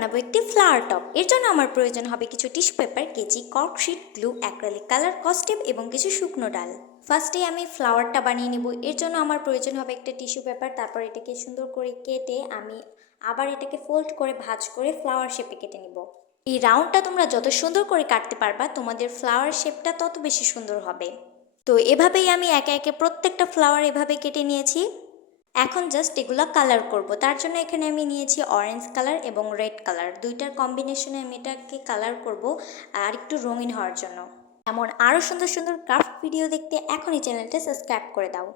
বানাবো একটি flower top. এর জন্য আমার প্রয়োজন হবে কিছু টিস্যু পেপার, কেচি, কর্কশিট, গ্লু, অ্যাক্রিলিক কালার, কস্টেপ এবং কিছু শুকনো ডাল। ফার্স্টে আমি ফ্লাওয়ারটা বানিয়ে নেব। এর জন্য আমার প্রয়োজন হবে একটা টিস্যু পেপার। তারপর এটাকে সুন্দর করে কেটে আমি আবার এটাকে ফোল্ড করে ভাঁজ করে ফ্লাওয়ার শেপে কেটে নিব। এই রাউন্ডটা তোমরা যত সুন্দর করে কাটতে পারবা তোমাদের ফ্লাওয়ার শেপটা তত বেশি সুন্দর হবে। তো এভাবেই আমি একে একে প্রত্যেকটা ফ্লাওয়ার এভাবে কেটে নিয়েছি। এখন জাস্ট এগুলো কালার করব। তার জন্য এখানে আমি নিয়েছি অরেঞ্জ কালার এবং রেড কালার, দুইটার কম্বিনেশনে আমি এটাকে কালার করব আর একটু রঙিন হওয়ার জন্য। এমন আরও সুন্দর সুন্দর ক্রাফট ভিডিও দেখতে এখনই চ্যানেলটা সাবস্ক্রাইব করে দাও।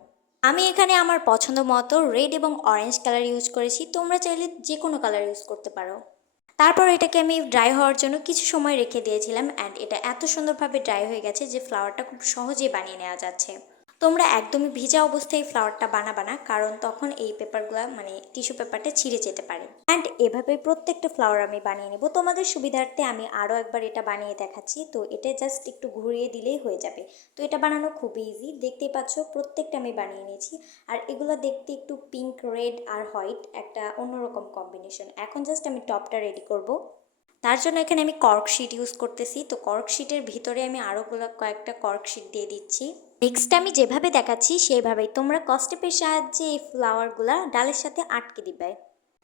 আমি এখানে আমার পছন্দ মতো রেড এবং অরেঞ্জ কালার ইউজ করেছি, তোমরা চাইলে যে কোনো কালার ইউজ করতে পারো। তারপর এটাকে আমি ড্রাই হওয়ার জন্য কিছু সময় রেখে দিয়েছিলাম অ্যান্ড এটা এত সুন্দরভাবে ড্রাই হয়ে গেছে যে ফ্লাওয়ারটা খুব সহজেই বানিয়ে নেওয়া যাচ্ছে। তোমরা একদমই ভিজা অবস্থায় ফ্লাওয়ারটা বানাবা না, কারণ তখন এই পেপারগুলো মানে টিস্যু পেপারটা ছিঁড়ে যেতে পারে। অ্যান্ড এভাবে প্রত্যেকটা ফ্লাওয়ার আমি বানিয়ে নেব। তোমাদের সুবিধার্থে আমি আরও একবার এটা বানিয়ে দেখাচ্ছি। তো এটা জাস্ট একটু ঘুরিয়ে দিলেই হয়ে যাবে। তো এটা বানানো খুবই ইজি, দেখতেই পাচ্ছ প্রত্যেকটা আমি বানিয়ে নিয়েছি। আর এগুলো দেখতে একটু পিঙ্ক, রেড আর হোয়াইট একটা অন্যরকম কম্বিনেশন। এখন জাস্ট আমি টপটা রেডি করব। তার জন্য এখানে আমি কর্কশিট ইউজ করতেছি। তো কর্কশিটের ভিতরে আমি আরোগুলো কয়েকটা কর্কশিট দিয়ে দিচ্ছি। নেক্সট আমি যেভাবে দেখাচ্ছি সেইভাবেই তোমরা কস্টেপের সাহায্যে এই ফ্লাওয়ারগুলা ডালের সাথে আটকে দিবে।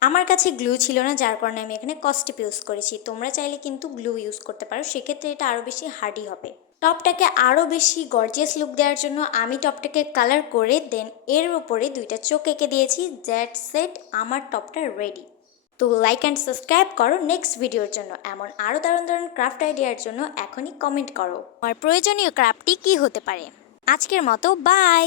আমার কাছে গ্লু ছিল না, যার কারণে আমি এখানে কস্টেপ ইউজ করেছি। তোমরা চাইলে কিন্তু গ্লু ইউজ করতে পারো, সেক্ষেত্রে এটা আরও বেশি হার্ডি হবে। টপটাকে আরও বেশি গর্জিয়াস লুক দেওয়ার জন্য আমি টপটাকে কালার করে দেন এর উপরে দুইটা চোখ এঁকে দিয়েছি। দ্যাট সেট, আমার টপটা রেডি। তো লাইক অ্যান্ড সাবস্ক্রাইব করো নেক্সট ভিডিওর জন্য। এমন আরও দারুণ দারুণ ক্রাফট আইডিয়ার জন্য এখনই কমেন্ট করো আমার প্রয়োজনীয় ক্রাফটটি কী হতে পারে। আজকের মতো বাই।